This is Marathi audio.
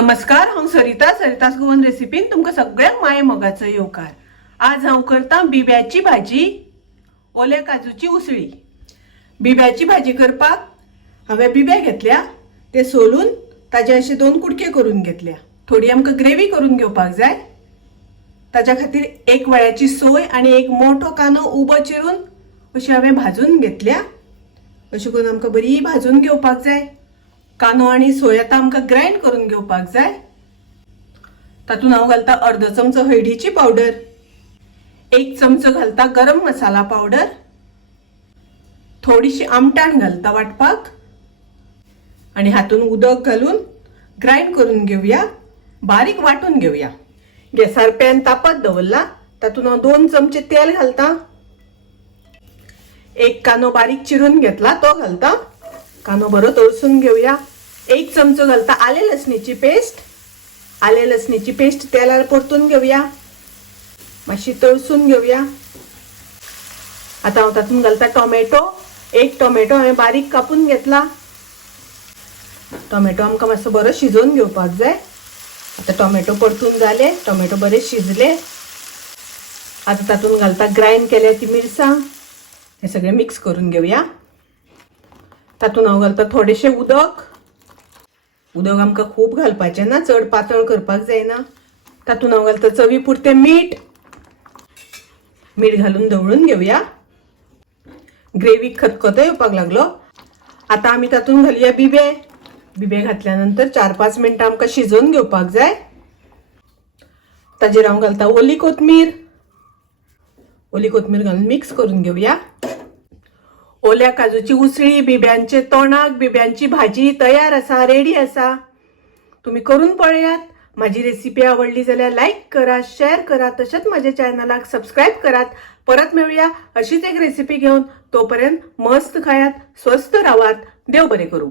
नमस्कार, हांव सरितास गोवन रेसिपीन तुमकां सगळ्यांक माये मोगाचो येवकार। आज हांव करता बिब्याची भाजी, ओल्या काजूची उसळी। बिब्याची भाजी करपाक हांवें बिबे घेतल्या, ते सोलून ताजे अशे 2 कुडके करून घेतल्या। थोडी आमकां ग्रेव्ही करून घेवपाक जाय, ताच्या खातीर 1 वळ्याची सोय आणि 1 मोठो कांदो उबो चिरून अशी हांवें भाजून घेतल्या। अशी करून आमकां बरी भाजून घेवपाक जाय। कांदो आणि सोय आता आमकां ग्राइंड करून घेवपाक जाय। तातून हांव घालता अर्धो चमचो हळदीची पावडर, 1 चमचो घालता गरम मसाला पावडर, थोडीशी आमटाण घालता वाटपाक आणि हातून उदक घालून ग्राइंड करून घेवया, बारीक वाटून घेवया। गॅसार पॅन तापत दवरला, तातून हांव 2 चमचे तेल घालता, 1 कांदो बारीक चिरून घेतला तो घालता, कांदो बरो तळसून घेवया। 1 चमचो घालता आले लसणीची पेस्ट तेलार परतून घेवया, मातशी तळसून घेवया। आता हांव तातून घालता टोमॅटो, 1 टोमॅटो हांवें बारीक कापून घेतला। टोमॅटो आमकां मातसो बरो शिजोवन घेवपाक जाय। आता टोमॅटो परतून जाले, टोमॅटो बरे शिजले। आता तातून घालता ग्राइंड केल्या ती मिरसांग, हे सगळे मिक्स करून घेवया। तातून हांव घालता थोडेशे उदक आमकां खूब घालपाचें ना, चड पातळ करपाक जायना। तातून हांव घालता चवी पुरते मीठ घालून ढवळून घेवया। ग्रेव्ही खतखतो येवपाक लागलो। आता आमी तातून घालुया बिबे घातल्यानंतर 4-5 मिनटां आमकां शिजोवन घेवपाक जाय। ताजेर हांव घालता ओली कोथमीर घालून मिक्स करून घेवया। ओल्या काजूची उसळी, बिब्यांचे तोंडाक, बिब्यांची भाजी तयार आसा, रेडी आसा। तुम्ही करून पळयात। माझी रेसिपी आवडली जाल्यार लाईक करा, शेअर करा, तसेच माझ्या चॅनलाक सबस्क्राइब करात। परत मिळूया अशीच एक रेसिपी घेऊन। तोपर्यंत मस्त खायात, स्वस्थ राहात, देव बरे करू।